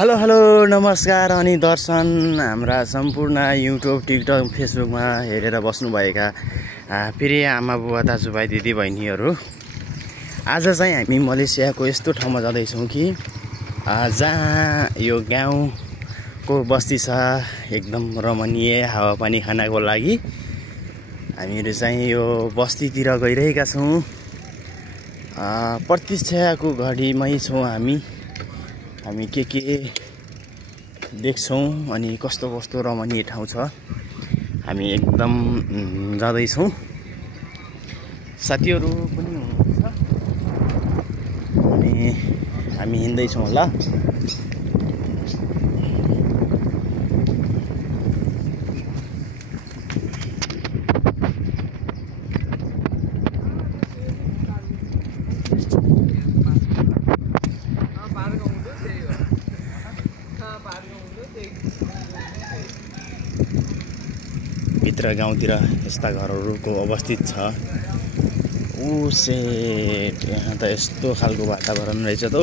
Hello hello नमस्कार अनि दर्शन हाम्रा सम्पूर्ण युट्युब टिकटक फेसबुकमा हेरेर बस्नुभएका प्रिय आमा बुवा दाजुभाइ दिदी बहिनीहरू, आज चाहिँ हामी मलेसियाको यस्तो ठाउँमा जाँदैछौँ कि जहाँ यो गाउँको बस्ती छ। एकदम रमणीय हावापानी खानको लागि हामीहरू चाहिँ यो बस्तीतिर गइरहेका छौँ। प्रतीक्षाको घडीमै छौँ हामी के देख्छौँ अनि कस्तो कस्तो रमणीय ठाउँ छ। हामी एकदम जाँदैछौँ, साथीहरू पनि हुनुहुन्छ अनि हामी हिँड्दैछौँ होला। भित्र गाउँतिर यस्ता घरहरूको अवस्थित छ। सेट यहाँ त यस्तो खालको वातावरण रहेछ त।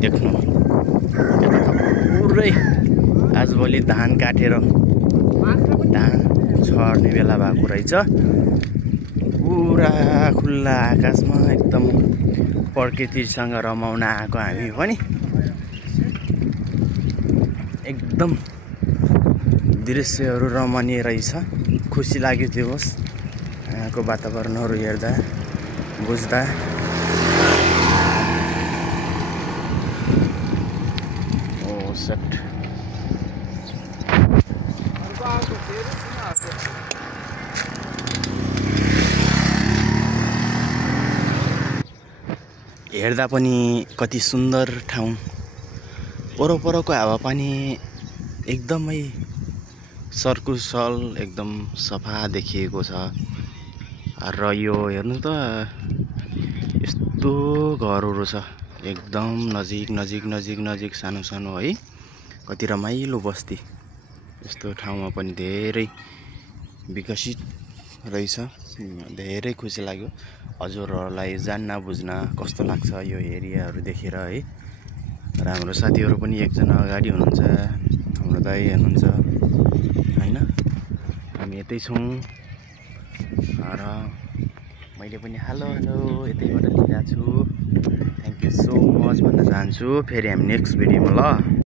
देख्नु पुरै आजभोलि धान काटेर धान छर्ने बेला भएको रहेछ। पुरा खुल्ला आकाशमा एकदम प्रकृतिसँग रमाउन आएको हामी पनि। एकदम दृश्यहरू रमणीय रहेछ, खुसी लाग्यो त्यो होस् यहाँको वातावरणहरू हेर्दा बुझ्दा। सेट हेर्दा पनि कति सुन्दर ठाउँ। वरपरको हावापानी एकदमै सर्कुसल एकदम सफा देखिएको छ। र यो हेर्नु त यस्तो घरहरू छ एकदम नजिक नजिक नजिक नजिक सानो सानो है। कति रमाइलो बस्ती। यस्तो ठाउँमा पनि धेरै विकसित रहेछ। धेरै खुसी लाग्यो। हजुरहरूलाई जान्न बुझ्न कस्तो लाग्छ यो एरियाहरू देखेर है। र हाम्रो साथीहरू पनि एकजना अगाडि हुनुहुन्छ, हाम्रो दाइ हुनुहुन्छ होइन। हामी यतै छौँ र मैले पनि हेलो हेलो यतैबाट लिइरहेको छु। थ्याङ्क यू सो मच भन्न चाहन्छु। फेरि हामी नेक्स्ट भिडियोमा ल।